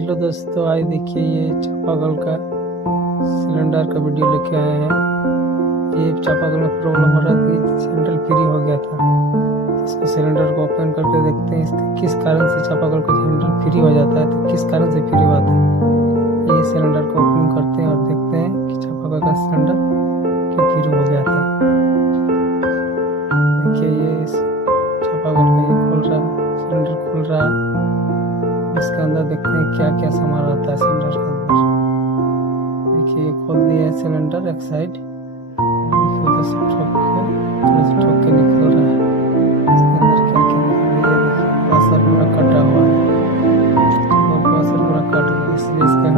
Hello दोस्तों, आज देखिए ये चापाकल का सिलेंडर का वीडियो लेके आए हैं। ये चापाकल में प्रॉब्लम हो रहा था कि सिलेंडर फ्री हो गया था। इसको सिलेंडर को ओपन करके देखते हैं इसके किस कारण से चापाकल का सिलेंडर फ्री हो जाता है, तो किस कारण से फ्री हुआ था। ये सिलेंडर को ओपन करते हैं और देखते हैं कि चापाकल का सिलेंडर क्यों फ्री हो गया था। देखिए ये चापाकल का ये खोल रहा है, सिलेंडर खुल रहा है। इसके अंदर देखते हैं क्या क्या सामान रहता है सिलेंडर के अंदर। देखिए ये खोल दिया है सिलेंडर एक साइड, देखिए उधर से ठोक के थोड़ा सा ठोक के निकल रहा है। इसके अंदर क्या क्या निकल रहा है, ये देखिए वाशर पूरा कटा हुआ है और वाशर पूरा कट गया, इसलिए इसका